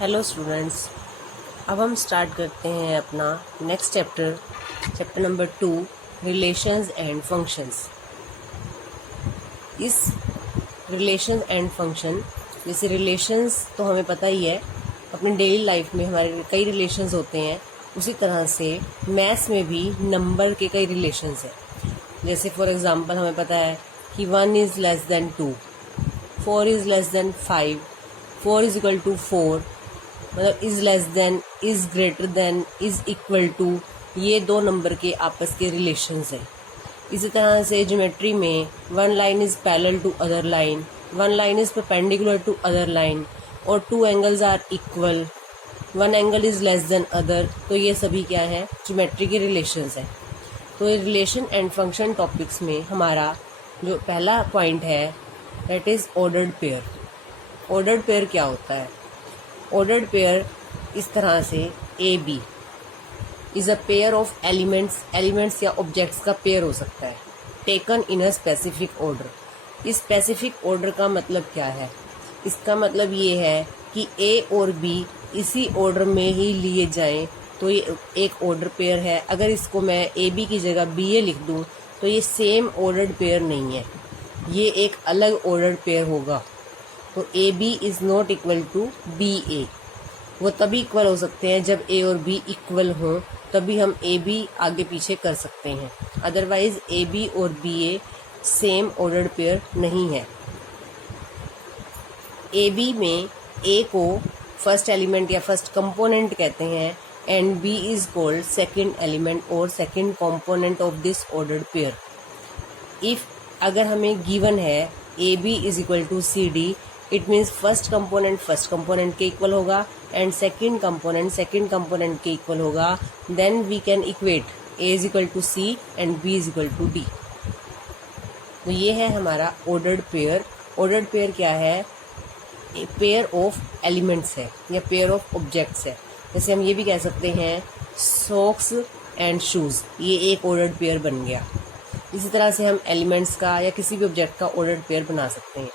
Hello students, अब हम start करते हैं अपना next chapter number 2, relations and functions. इस रिलेशंस एंड फंक्शन, जैसे रिलेशंस तो हमें पता ही है, अपनी डेली लाइफ में हमारे कई रिलेशंस होते हैं। उसी तरह से मैथ्स में भी नंबर के कई रिलेशंस हैं। जैसे फॉर एग्जांपल हमें पता है कि 1 is less than 2, 4 is less than 5, 4 is equal to 4, मतलब is less than, is greater than, is equal to, ये दो नंबर के आपस के रिलेशंस हैं। इसी तरह से ज्योमेट्री में one line is parallel to other line, one line is perpendicular to other line, और two angles are equal, one angle is less than other. तो ये सभी क्या है, ज्योमेट्री के रिलेशंस हैं। तो रिलेशन एंड फंक्शन टॉपिक्स में हमारा जो पहला पॉइंट है that is ordered pair. Ordered pair क्या होता है? ऑर्डर्ड पेयर इस तरह से A B is a pair of elements या ऑब्जेक्ट्स का पेयर हो सकता है, taken in a specific order. इस स्पेसिफिक ऑर्डर का मतलब क्या है? इसका मतलब ये है कि ए और बी इसी ऑर्डर में ही लिए जाएं तो ये एक ऑर्डर पेयर है। अगर इसको मैं ए बी की जगह बी ए लिख दूं तो ये सेम ऑर्डर्ड पेयर नहीं है, ये एक अलग ऑर्डर्ड पेयर होगा। तो A B is not equal to B A. वो तभी इक्वल हो सकते हैं जब ए और बी इक्वल हों, तभी हम ए बी आगे पीछे कर सकते हैं। अदरवाइज ए बी और B A same ordered pair नहीं है। ए बी में ए को फर्स्ट एलिमेंट या फर्स्ट कंपोनेंट कहते हैं and B is called second element और second component of this ordered pair. If अगर हमें गिवन है A B is equal to C D, it means first component के इक्वल होगा एंड सेकंड कंपोनेंट के equal होगा। Then we can equate A is equal to C and B is equal to D. तो ये है हमारा ordered pair. Ordered pair क्या है? ए पेयर ऑफ एलिमेंट्स है या पेयर ऑफ ऑब्जेक्ट्स है। जैसे हम ये भी कह सकते हैं सॉक्स एंड शूज, ये एक ऑर्डर्ड पेयर बन गया। इसी तरह से हम एलिमेंट्स का या किसी भी ऑब्जेक्ट का ऑर्डर्ड पेयर बना सकते हैं।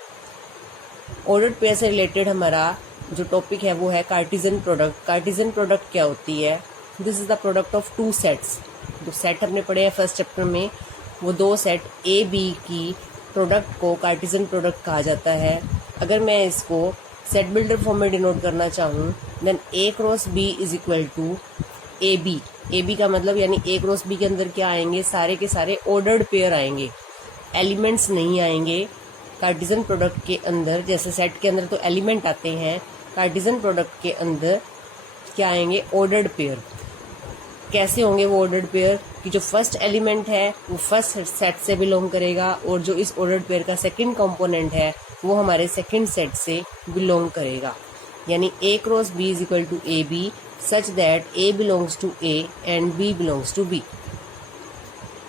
ऑर्डर्ड पेयर से रिलेटेड हमारा जो टॉपिक है वो है कार्टेशियन प्रोडक्ट। कार्टेशियन प्रोडक्ट क्या होती है? This is the product of two sets. जो सेट हमने पढ़े हैं फर्स्ट चैप्टर में, वो दो सेट ए बी की प्रोडक्ट को कार्टेशियन प्रोडक्ट कहा जाता है। अगर मैं इसको सेट बिल्डर फॉर्म में डिनोट करना चाहूँ, then A cross B is equal to A B. A B का मतलब यानी ए क्रॉस बी के अंदर क्या आएंगे? सारे के सारे ऑर्डर्ड पेयर आएंगे, एलिमेंट्स नहीं आएंगे। कार्टेशियन प्रोडक्ट के अंदर जैसे सेट के अंदर तो एलिमेंट आते हैं, कार्टेशियन प्रोडक्ट के अंदर क्या आएंगे? Ordered pair. कैसे होंगे वो ऑर्डर्ड पेयर? कि जो फर्स्ट एलिमेंट है वो फर्स्ट सेट से बिलोंग करेगा और जो इस ऑर्डर्ड पेयर का सेकंड कंपोनेंट है वो हमारे सेकंड सेट से बिलोंग करेगा। यानी A cross B is equal to A B such that A belongs to A and B belongs to B.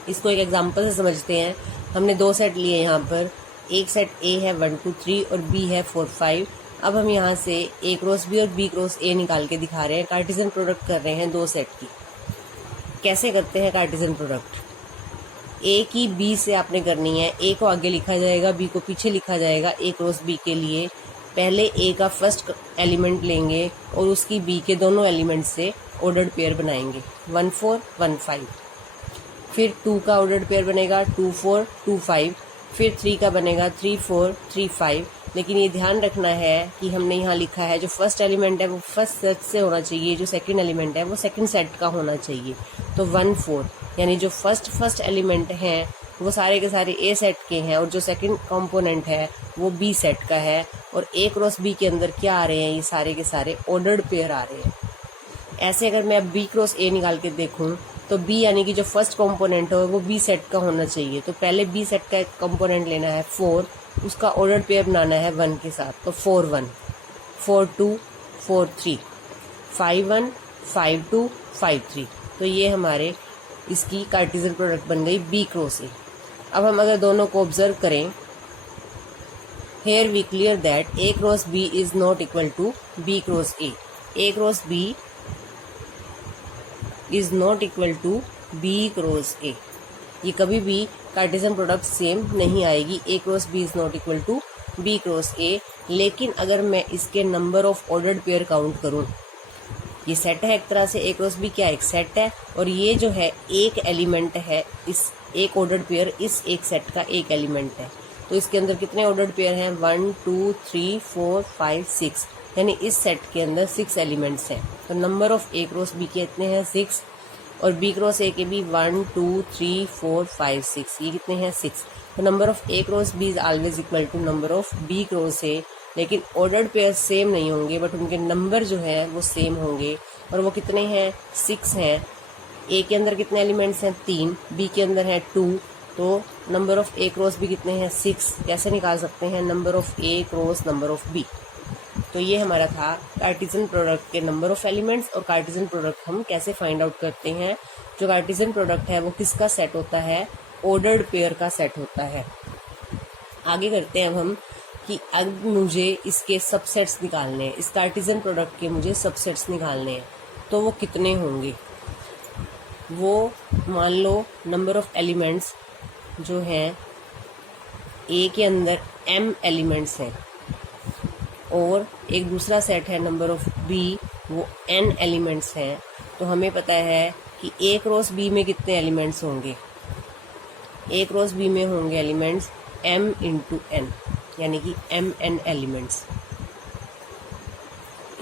इसको एक एग्जांपल से समझते हैं। हमने दो सेट लिए यहाँ पर, एक सेट ए है 1 2 3 और बी है 4 5। अब हम यहाँ से ए क्रॉस बी और बी क्रॉस ए निकाल के दिखा रहे हैं, कार्टेशियन प्रोडक्ट कर रहे हैं दो सेट की। कैसे करते हैं कार्टेशियन प्रोडक्ट? ए की बी से आपने करनी है, ए को आगे लिखा जाएगा, बी को पीछे लिखा जाएगा। ए क्रॉस बी के लिए पहले ए का फर्स्ट एलिमेंट लेंगे और उसकी बी के दोनों एलिमेंट से ऑर्डर्ड पेयर बनाएंगे 1 4 1 5। फिर 2 का ऑर्डर्ड पेयर बनेगा 2 4 2 5। फिर 3 का बनेगा 3 4 3 5। लेकिन ये ध्यान रखना है कि हमने यहाँ लिखा है जो फर्स्ट एलिमेंट है वो फर्स्ट सेट से होना चाहिए, जो सेकंड एलिमेंट है वो सेकंड सेट का होना चाहिए। तो 1 4 यानी जो फर्स्ट एलिमेंट हैं वो सारे के सारे ए सेट के हैं और जो सेकंड कंपोनेंट है वो बी सेट का है। और ए क्रॉस बी के अंदर क्या आ रहे हैं? ये सारे के सारे ऑर्डर्ड पेयर आ रहे हैं। ऐसे अगर मैं बी क्रॉस ए निकाल के देखूँ तो बी यानी कि जो फर्स्ट कंपोनेंट हो वो बी सेट का होना चाहिए। तो पहले बी सेट का एक कंपोनेंट लेना है 4, उसका ऑर्डर्ड पेयर बनाना है 1 के साथ। तो 4 1 4 2 4 3 5 1 5 2 5 3। तो ये हमारे इसकी कार्टेशियन प्रोडक्ट बन गई बी क्रॉस ए। अब हम अगर दोनों को ऑब्जर्व करें, here we clear that A cross B is not equal to B cross A. A cross B is not equal to B cross A. ये कभी भी कार्टेशियन प्रोडक्ट सेम नहीं आएगी। A cross B is not equal to B cross A. लेकिन अगर मैं इसके number of ordered pair count करूं, ये सेट है एक तरह से, ए क्रॉस बी क्या एक सेट है, और ये जो है एक एलिमेंट है, इस एक ऑर्डर्ड पेयर इस एक सेट का एक एलिमेंट है। तो इसके अंदर कितने ऑर्डर्ड पेयर हैं? 1 2 3 4 5 6, यानी इस सेट के अंदर 6 एलिमेंट्स हैं। तो number of A cross B के इतने हैं 6, और बी क्रॉस ए के भी 1 2 3 4 5 6, ये कितने हैं 6। तो number of A cross B is always equal to number of B cross A. लेकिन ऑर्डर्ड पेयर सेम नहीं होंगे, बट उनके नंबर जो है वो सेम होंगे, और वो कितने हैं? 6 हैं। ए के अंदर कितने एलिमेंट्स हैं? 3, बी के अंदर है 2, तो number of A cross B कितने हैं? 6। कैसे निकाल सकते हैं? Number of A cross number of B. तो ये हमारा था कार्टेशियन प्रोडक्ट के नंबर ऑफ एलिमेंट्स, और कार्टेशियन प्रोडक्ट हम कैसे फाइंड आउट करते हैं। जो कार्टेशियन प्रोडक्ट है वो किसका सेट होता है? ऑर्डर्ड पेयर का सेट होता है। आगे करते हैं अब हम कि अब मुझे इसके सबसेट्स निकालने हैं, इस कार्टेशियन प्रोडक्ट के मुझे सबसेट्स निकालने हैं, तो वो कितने होंगे? वो मान लो नंबर ऑफ एलिमेंट्स जो हैं, ए के अंदर m एलिमेंट्स हैं, और एक दूसरा सेट है नंबर ऑफ बी, वो n एलिमेंट्स हैं। तो हमें पता है कि ए क्रॉस बी में कितने एलिमेंट्स होंगे? ए क्रॉस बी में होंगे एलिमेंट्स m इंटू n, यानी कि mn elements.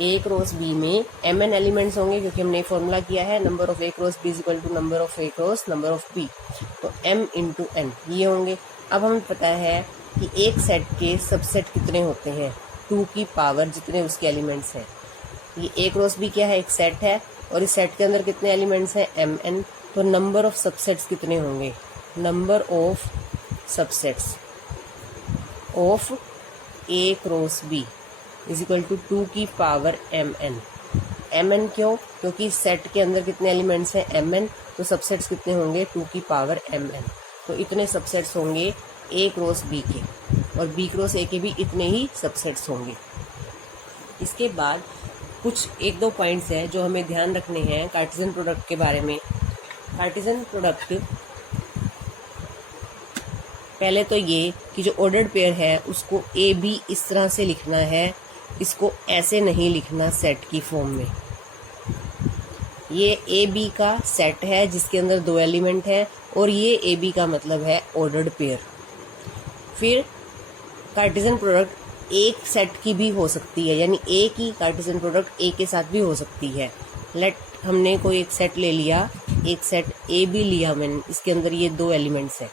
A cross B में mn एलिमेंट्स होंगे, क्योंकि हमने फॉर्मूला किया है number of A cross B is equal to number of A cross number of B. तो m इंटू n ये होंगे। अब हमें पता है कि एक सेट के सबसेट कितने होते हैं? 2 की पावर जितने उसके एलिमेंट्स हैं। ये ए क्रॉस बी क्या है? एक सेट है, और इस सेट के अंदर कितने एलिमेंट्स हैं? mn। तो नंबर ऑफ सबसेट्स कितने होंगे? Number of subsets of A cross B is equal to 2 की पावर mn। mn क्यों? क्योंकि सेट के अंदर कितने एलिमेंट्स हैं? mn। तो सबसेट्स कितने होंगे? 2 की पावर mn। तो इतने सबसेट्स होंगे ए क्रॉस बी के, और बी क्रॉस ए के भी इतने ही सबसेट्स होंगे। इसके बाद कुछ 1-2 पॉइंट्स हैं जो हमें ध्यान रखने हैं कार्टेशियन प्रोडक्ट के बारे में। कार्टेशियन प्रोडक्ट पहले तो ये कि जो ऑर्डर्ड पेयर है उसको ए बी इस तरह से लिखना है, इसको ऐसे नहीं लिखना सेट की फॉर्म में। ये ए बी का सेट है जिसके अंदर 2 एलिमेंट है, और ये ए बी का मतलब है ऑर्डर्ड पेयर। फिर कार्टेशियन प्रोडक्ट एक सेट की भी हो सकती है, यानी ए की कार्टेशियन प्रोडक्ट ए के साथ भी हो सकती है। हमने कोई एक सेट ले लिया, एक सेट ए बी लिया मैंने, इसके अंदर ये 2 एलिमेंट्स हैं,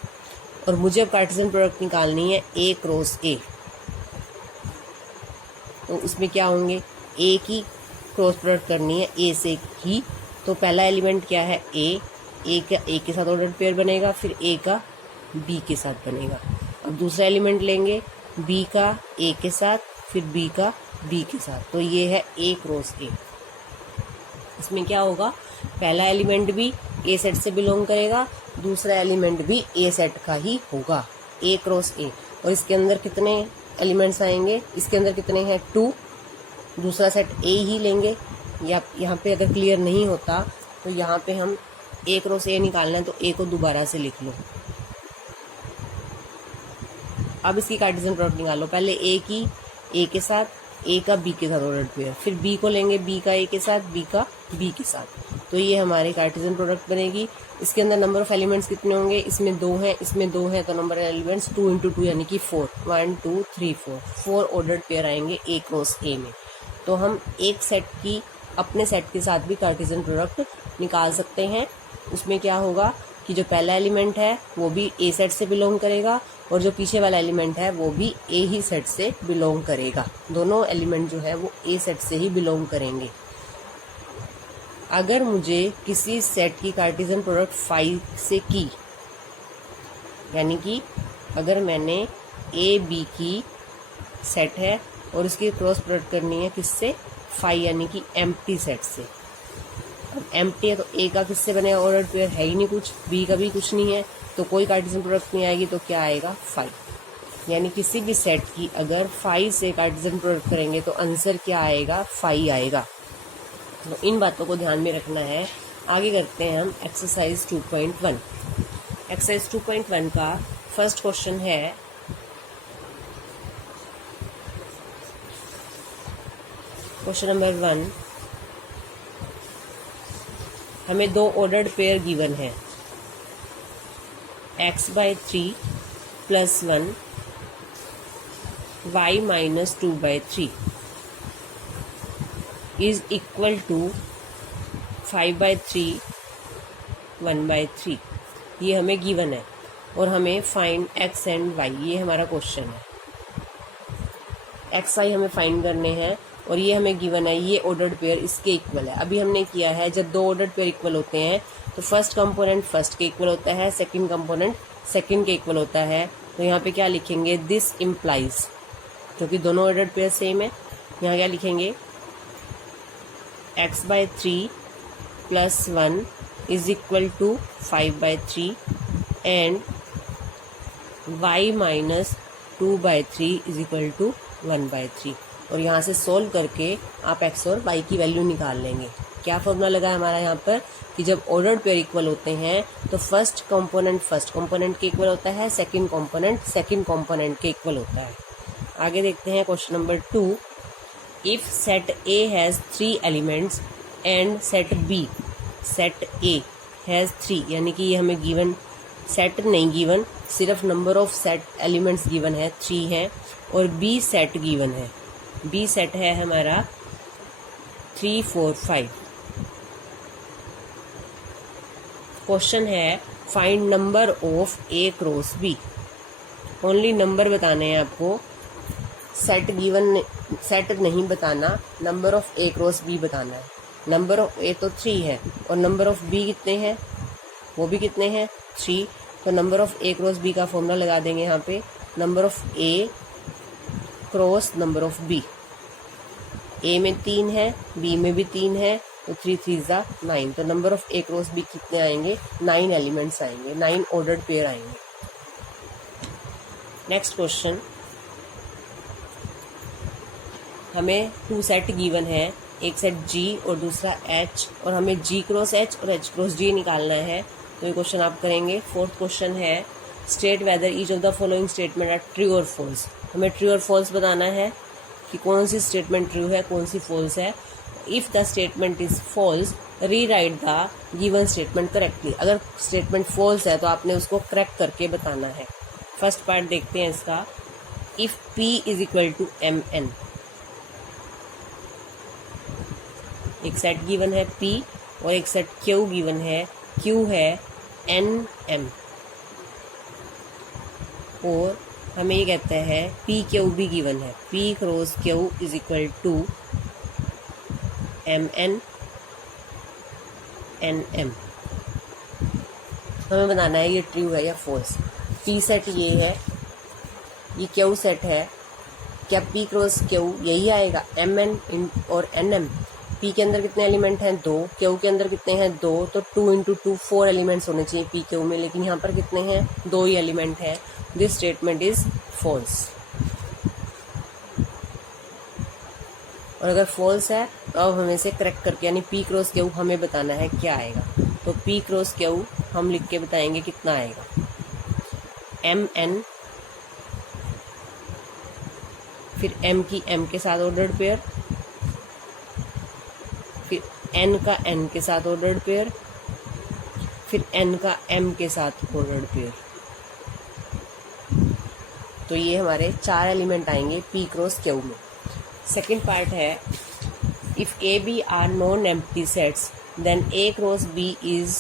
और मुझे अब कार्टेशियन प्रोडक्ट निकालनी है ए क्रॉस ए। तो उसमें क्या होंगे? ए की क्रॉस प्रोडक्ट करनी है ए से ही। तो पहला एलिमेंट क्या है? ए का ए के साथ ऑर्डर पेयर बनेगा, फिर ए का बी के साथ बनेगा। अब दूसरा एलिमेंट लेंगे बी का ए के साथ, फिर बी का बी के साथ। तो ये है ए क्रॉस ए। इसमें क्या होगा? पहला एलिमेंट भी ए सेट से बिलोंग करेगा, दूसरा एलिमेंट भी ए सेट का ही होगा, ए क्रॉस ए। और इसके अंदर कितने एलिमेंट्स आएंगे? इसके अंदर कितने हैं? 2। दूसरा सेट ए ही लेंगे, या यहाँ पे अगर क्लियर नहीं होता तो यहाँ पे हम ए क्रॉस ए निकालना है, तो ए को दोबारा से लिख लो। अब इसकी कार्टेशियन प्रोडक्ट निकालो। पहले ए की ए के साथ, ए का बी के साथ ऑर्डर पेयर, फिर बी को लेंगे बी का ए के साथ, बी का बी के साथ। तो ये हमारी कार्टेशियन प्रोडक्ट बनेगी। इसके अंदर नंबर ऑफ एलिमेंट्स कितने होंगे? इसमें 2 हैं, इसमें 2 हैं, तो नंबर ऑफ एलिमेंट्स 2 × 2 यानी कि 4। 1 2 3 4 ऑर्डर्ड पेयर आएंगे ए क्रॉस ए में। तो हम एक सेट की अपने सेट के साथ भी कार्टेशियन प्रोडक्ट निकाल सकते हैं। उसमें क्या होगा कि जो पहला एलिमेंट है वो भी ए सेट से बिलोंग करेगा, और जो पीछे वाला एलिमेंट है वो भी ए ही सेट से बिलोंग करेगा। दोनों एलिमेंट जो है वो ए सेट से ही बिलोंग करेंगे। अगर मुझे किसी सेट की कार्टेशियन प्रोडक्ट 5 से की, यानी कि अगर मैंने ए बी की सेट है और इसकी क्रॉस प्रोडक्ट करनी है किससे? 5 यानी कि एम्प्टी सेट से। अब एम्प्टी है तो ए का किससे बनेगा? ऑर्डर्ड पेयर है ही नहीं कुछ, बी का भी कुछ नहीं है, तो कोई कार्टेशियन प्रोडक्ट नहीं आएगी। तो क्या आएगा? 5। यानी किसी भी सेट की अगर 5 से कार्टेशियन प्रोडक्ट करेंगे तो आंसर क्या आएगा? 5 आएगा। तो इन बातों को ध्यान में रखना है। आगे करते हैं हम एक्सरसाइज 2.1। एक्सरसाइज 2.1 का फर्स्ट क्वेश्चन है क्वेश्चन नंबर 1, हमें दो ऑर्डर्ड पेयर गिवन है, x/3 + 1 y - 2/3 is equal to 5/3 1/3। ये हमें गिवन है और हमें फाइंड x एंड y, ये हमारा क्वेश्चन है। x y हमें फाइंड करने हैं और ये हमें गिवन है, ये ऑर्डर्ड पेयर इसके इक्वल है। अभी हमने किया है, जब दो ऑर्डर्ड पेयर इक्वल होते हैं तो फर्स्ट कंपोनेंट फर्स्ट के इक्वल होता है, सेकंड कंपोनेंट सेकंड के इक्वल होता है। तो यहाँ पे क्या लिखेंगे, दिस इम्प्लाइज, क्योंकि दोनों ऑर्डर्ड पेयर सेम है। यहाँ क्या लिखेंगे, x/3 + 1 is equal to 5/3 and y - 2/3 is equal to 1/3। और यहाँ से सोल्व करके आप x और y की वैल्यू निकाल लेंगे। क्या फॉर्मूला लगा है हमारा यहाँ पर कि जब ऑर्डर्ड पेयर इक्वल होते हैं तो फर्स्ट कंपोनेंट के इक्वल होता है, सेकंड कंपोनेंट के इक्वल होता है। आगे देखते हैं question number 2, if set A has 3 elements and set A has 3, यानी कि ये हमें गिवन सेट नहीं गिवन, सिर्फ number of set elements given है 3 है, और B सेट गिवन है। B सेट है हमारा 3 4 5। क्वेश्चन है find number of A cross B। Only number बताने हैं आपको, सेट गिवन, सेट नहीं बताना, number of A cross B बताना है। नंबर ऑफ A तो 3 है और नंबर ऑफ B कितने हैं, वो भी कितने हैं 3। तो number of A cross B का फॉर्मूला लगा देंगे यहाँ पे, number of A cross number of B। A में 3 है, B में भी 3 है, तो 3 3 ज़ा 9। तो number of A cross B कितने आएंगे, 9 एलिमेंट्स आएंगे, 9 ऑर्डर्ड पेयर आएंगे। नेक्स्ट क्वेश्चन, हमें 2 सेट गिवन है, एक सेट G और दूसरा H, और हमें G क्रॉस H और H क्रॉस G निकालना है। तो ये क्वेश्चन आप करेंगे। फोर्थ क्वेश्चन है, state whether each of the following statement are true और फॉल्स। हमें ट्रू और फॉल्स बताना है कि कौन सी स्टेटमेंट ट्रू है, कौन सी फॉल्स है। If the statement is false, rewrite the given statement correctly. अगर स्टेटमेंट फॉल्स है तो आपने उसको करेक्ट करके बताना है। फर्स्ट पार्ट देखते हैं इसका, if P is equal to MN, एक सेट गिवन है P और एक सेट Q गिवन है, Q है NM, और हमें ये कहते हैं PQ भी गिवन है, P cross Q is equal to MN NM। हमें बताना है ये ट्रू है या फॉल्स। P सेट ये है, ये Q सेट है, क्या P क्रॉस Q यही आएगा, MN और NM। P के अंदर कितने एलिमेंट हैं, 2, Q के अंदर कितने हैं, 2, तो 2 × 2 4 एलिमेंट्स होने चाहिए P Q में, लेकिन यहाँ पर कितने हैं, 2 ही एलिमेंट हैं। This statement is false. और अगर फॉल्स है तो अब हमें से करेक्ट करके, यानी P क्रॉस Q हमें बताना है क्या आएगा। तो P क्रॉस Q हम लिख के बताएंगे कितना आएगा, MN, फिर M की M के साथ ऑर्डर्ड पेयर, फिर N का N के साथ ऑर्डर्ड पेयर, फिर N का M के साथ ऑर्डर्ड पेयर। तो ये हमारे 4 एलिमेंट आएंगे P क्रॉस Q में। सेकेंड पार्ट है, if A B are non empty sets then A cross B is,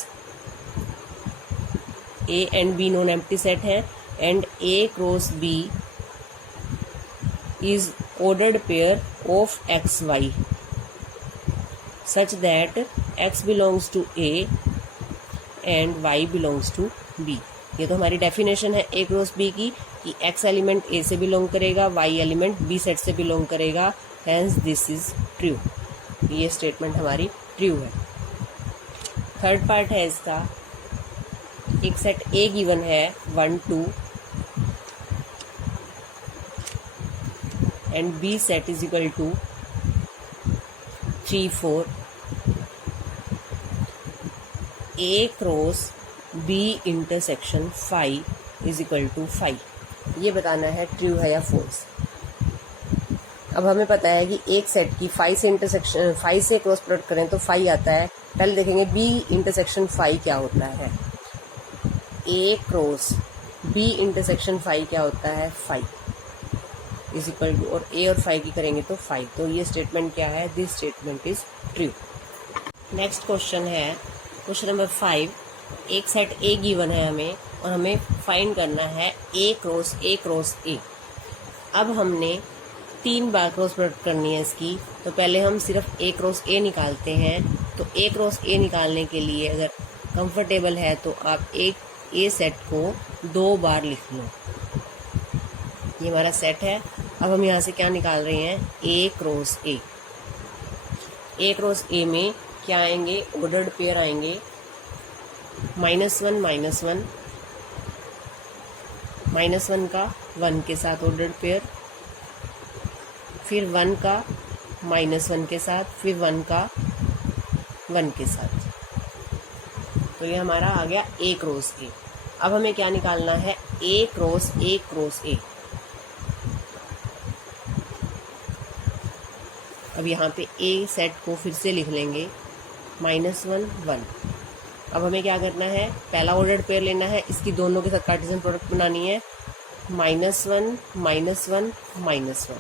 A and B non empty set है, and A cross B is ordered pair of X Y such that X belongs to A and Y belongs to B। ये तो हमारी definition है A cross B की कि X element A से belong करेगा, Y element B set से belong करेगा, हैंस दिस इज ट्रू। ये स्टेटमेंट हमारी ट्रू है। थर्ड पार्ट है इसका, एक सेट A गिवन है 1 2 and B set is equal to 3 4। A cross B intersection 5 is equal to 5। ये बताना है ट्रू है या फॉल्स। अब हमें पता है कि एक सेट की 5 से क्रॉस प्रोडक्ट करें तो 5 आता है। पहले देखेंगे बी इंटरसेक्शन 5 क्या होता है। ए क्रॉस बी इंटरसेक्शन 5 क्या होता है, 5 इज इक्वल टू, और ए और 5 की करेंगे तो 5। तो ये स्टेटमेंट क्या है, this statement is true. Next question है क्वेश्चन नंबर 5। एक सेट ए गिवन है हमें और हमें फाइंड करना है ए क्रॉस ए। अब हमने 3 बार क्रॉस प्रोडक्ट करनी है इसकी, तो पहले हम सिर्फ ए क्रॉस ए निकालते हैं। तो ए क्रॉस ए निकालने के लिए अगर कंफर्टेबल है तो आप एक ए सेट को 2 बार लिख लो। ये हमारा सेट है। अब हम यहाँ से क्या निकाल रहे हैं, ए क्रॉस ए। ए क्रॉस ए में क्या आएंगे, ऑर्डर्ड पेयर आएंगे, -1 -1 -1 का 1 के साथ ऑर्डर्ड पेयर, फिर 1 का -1 के साथ, फिर 1 का 1 के साथ। तो ये हमारा आ गया ए क्रॉस ए। अब हमें क्या निकालना है, ए क्रॉस ए। अब यहाँ पे ए सेट को फिर से लिख लेंगे, -1 1। अब हमें क्या करना है, पहला ऑर्डर्ड पेयर लेना है, इसकी दोनों के साथ कार्टेशियन प्रोडक्ट बनानी है, -1 -1 -1।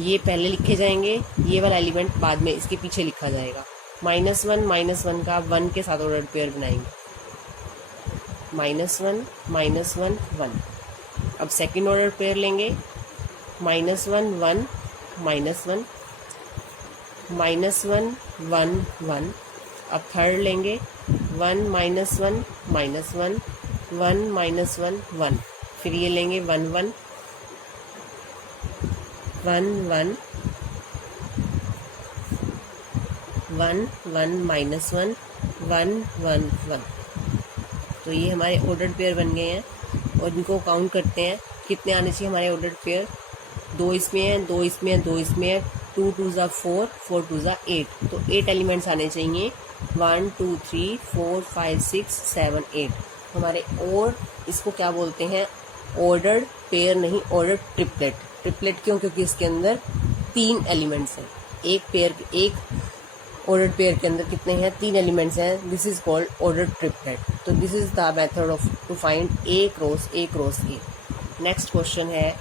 ये पहले लिखे जाएंगे, ये वाला एलिमेंट बाद में इसके पीछे लिखा जाएगा। -1 -1 का 1 के साथ ऑर्डर्ड पेयर बनाएंगे, -1 -1 1। अब सेकंड ऑर्डर पेयर लेंगे, -1 1 -1 -1 1 1। अब थर्ड लेंगे, 1 -1 -1 1 -1 1। फिर ये लेंगे 1 1 1 1 1 1 -1 1 1 1। तो ये हमारे ऑर्डर्ड पेयर बन गए हैं और इनको काउंट करते हैं कितने आने चाहिए हमारे ऑर्डर्ड पेयर। 2 इसमें है, 2 इसमें है, 2 इसमें है, 2 2 ज़ा 4, 4 2 ज़ा 8। तो 8 एलिमेंट्स आने चाहिए, 1 2 3 4 5 6 7 8 हमारे। और इसको क्या बोलते हैं, ऑर्डर्ड पेयर नहीं, ऑर्डर्ड ट्रिपलेट। ट्रिपलेट क्यों, क्योंकि इसके अंदर 3 एलिमेंट्स हैं। एक ऑर्डर्ड पेयर के अंदर कितने हैं, 3 एलिमेंट्स हैं। This is called ordered triplet. तो this is the method of to find A cross A. Next question है,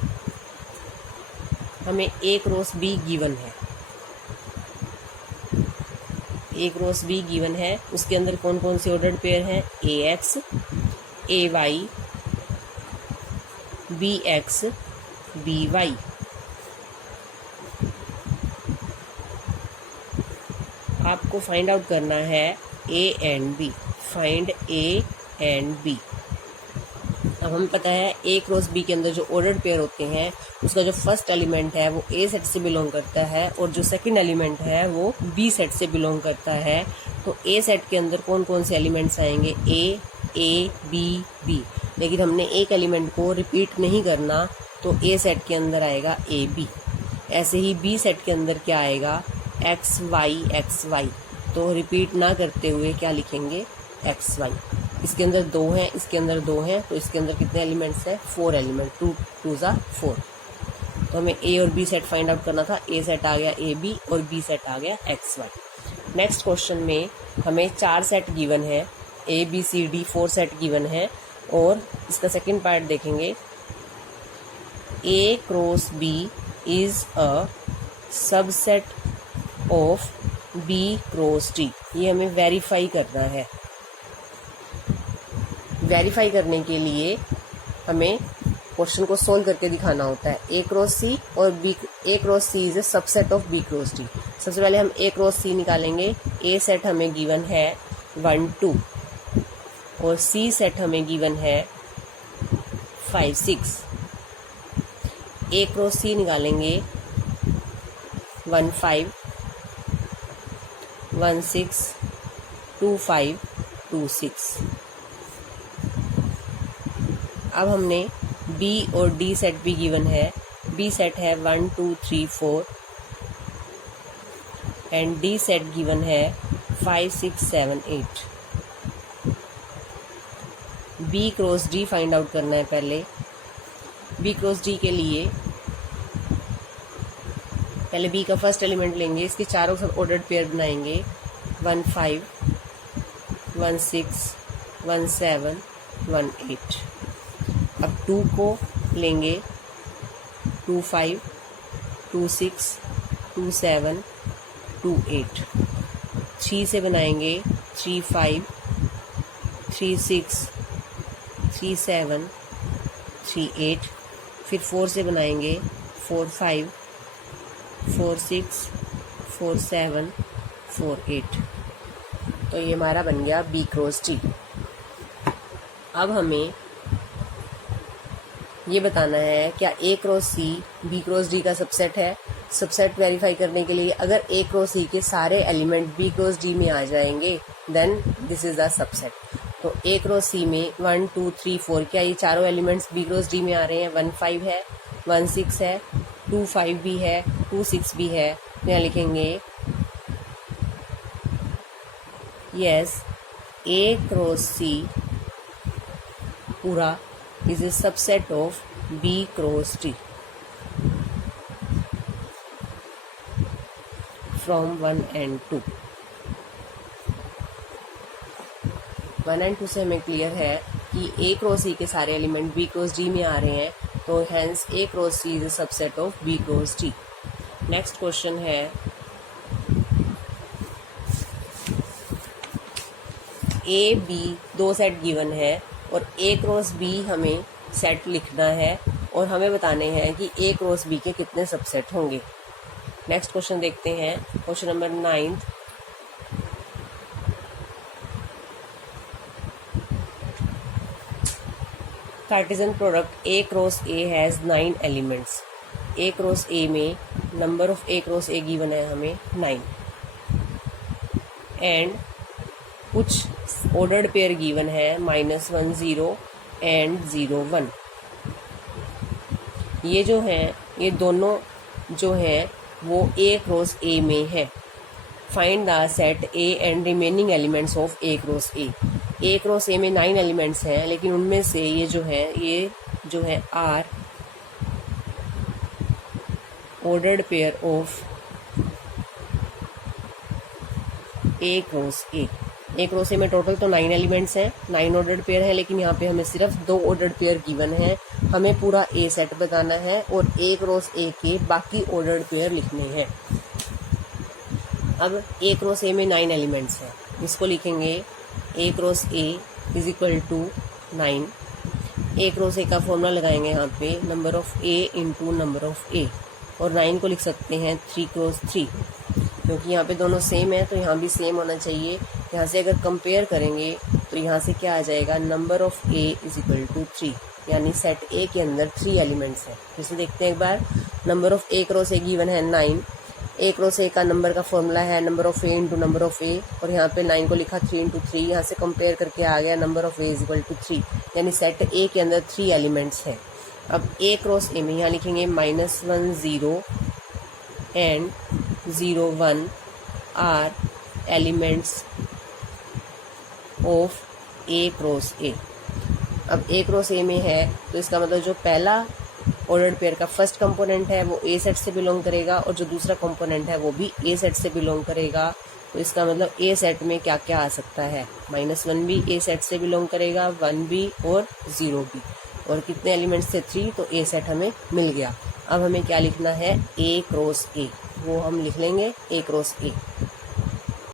हमें ए क्रॉस बी गिवन है। ए क्रॉस बी गिवन है, उसके अंदर कौन कौन से ऑर्डर्ड पेयर हैं, A X, A Y, B X, B Y. आपको फाइंड आउट करना है A and B. Find A and B. अब हमें पता है ए क्रॉस बी के अंदर जो ऑर्डर्ड पेयर होते हैं उसका जो फर्स्ट एलिमेंट है वो ए सेट से बिलोंग करता है और जो सेकंड एलिमेंट है वो बी सेट से बिलोंग करता है। तो ए सेट के अंदर कौन कौन से एलिमेंट्स आएंगे, ए बी बी। लेकिन हमने एक एलिमेंट को रिपीट नहीं करना, तो ए सेट के अंदर आएगा ए बी। ऐसे ही बी सेट के अंदर क्या आएगा, एक्स वाई। तो रिपीट ना करते हुए क्या लिखेंगे, एक्स वाई। इसके अंदर 2 हैं, इसके अंदर 2 हैं, तो इसके अंदर कितने एलिमेंट्स हैं, 4 एलिमेंट, 2 2 ज़ा 4। तो हमें ए और बी सेट फाइंड आउट करना था। ए सेट आ गया ए बी और बी सेट आ गया एक्स वाई। नेक्स्ट क्वेश्चन में हमें 4 सेट गिवन है, A B C D 4 set given है। और इसका सेकंड पार्ट देखेंगे, A cross B is a subset of B cross D. ये हमें वेरीफाई करना है। वेरीफाई करने के लिए हमें क्वेश्चन को सोल्व करके दिखाना होता है। ए क्रॉस सी और B, A cross C is a subset of B cross D. सबसे पहले हम ए क्रॉस सी निकालेंगे। ए सेट हमें गिवन है 1 2 और सी सेट हमें गिवन है 5 6। ए क्रॉस सी निकालेंगे 1 5 1 6 2 5 2 6। अब हमने बी और डी सेट भी गिवन है। बी सेट है 1 2 3 4 एंड डी सेट गिवन है 5 6 7 8। B cross D find out करना है पहले। बी क्रॉस डी के लिए पहले बी का फर्स्ट एलिमेंट लेंगे, इसके चारों ऑर्डर्ड पेयर बनाएंगे 1 5 1 6 1 7 1 8। अब 2 को लेंगे 2 5 2 6 2 7 2 8। 3 से बनाएंगे 3 5 3 6 3 7 3 8। फिर 4 से बनाएंगे 4 5 4 6 4 7 4 8। तो ये हमारा बन गया बी क्रॉस डी। अब हमें ये बताना है क्या A cross C B cross D का सबसेट है। सबसेट वेरीफाई करने के लिए अगर ए क्रॉस सी के सारे एलिमेंट बी क्रॉस डी में आ जाएंगे then this is the subset. तो ए क्रॉस सी में 1 2 3 4 क्या ये चारों एलिमेंट्स बी क्रॉस डी में आ रहे हैं। 1 5 है 1 6 है 2 5 भी है 2 6 भी है। तो यहाँ लिखेंगे यस ए क्रॉस सी पूरा is a subset of B cross D from 1 and 2। 1 and 2 से हमें क्लियर है कि A क्रॉस C के सारे एलिमेंट B क्रॉस D में आ रहे हैं, तो hence A cross C is a subset of B cross D। Next question है A B दो सेट गिवन है और A क्रॉस B हमें सेट लिखना है और हमें बताने हैं कि A क्रॉस B के कितने सबसेट होंगे। नेक्स्ट क्वेश्चन देखते हैं, question number 9। Cartesian product A cross A has 9 elements. A cross A में number of A cross A given है हमें 9 एंड कुछ ऑर्डर्ड पेयर गिवन है -1 0 एंड 0 1। ये जो हैं ये दोनों जो हैं वो A क्रॉस A में है। Find the set A and remaining elements of A cross A। A cross A में 9 एलिमेंट्स हैं लेकिन उनमें से ये जो है R ordered pair of A cross A। A cross A में टोटल तो 9 एलिमेंट्स हैं, 9 ऑर्डर्ड पेयर है, लेकिन यहाँ पे हमें सिर्फ 2 ऑर्डर्ड पेयर गिवन है। हमें पूरा A सेट बताना है और A क्रॉस A के बाकी ऑर्डर्ड पेयर लिखने हैं। अब A क्रॉस A में 9 एलिमेंट्स हैं, इसको लिखेंगे A cross A is equal to 9। A cross A का फॉर्मूला लगाएंगे यहाँ पे number of A into number of A, और 9 को लिख सकते हैं 3 क्रॉस 3, क्योंकि यहाँ पे दोनों सेम है तो यहाँ भी सेम होना चाहिए। यहाँ से अगर कंपेयर करेंगे तो यहाँ से क्या आ जाएगा, number of A is equal to 3, यानी सेट A के अंदर 3 एलिमेंट्स हैं। फिर से देखते हैं एक बार, number of A cross A given है 9। A क्रॉस A का नंबर का फॉर्मूला है number of A into number of A, और यहाँ पे 9 को लिखा 3 इंटू 3, यहाँ से कंपेयर करके आ गया number of A is equal to 3, यानी सेट A के अंदर 3 एलिमेंट्स हैं। अब A क्रॉस A में यहाँ लिखेंगे -1 0 and 0 1 are elements of A cross A। अब A क्रॉस A में है तो इसका मतलब जो पहला ऑर्डर्ड पेयर का फर्स्ट कंपोनेंट है वो A सेट से बिलोंग करेगा, और जो दूसरा कंपोनेंट है वो भी A सेट से बिलोंग करेगा। तो इसका मतलब A सेट में क्या क्या आ सकता है, -1 भी A सेट से बिलोंग करेगा, 1 भी और 0 भी, और कितने एलिमेंट्स थे 3, तो A सेट हमें मिल गया। अब हमें क्या लिखना है, A क्रॉस A, वो हम लिख लेंगे A क्रॉस A।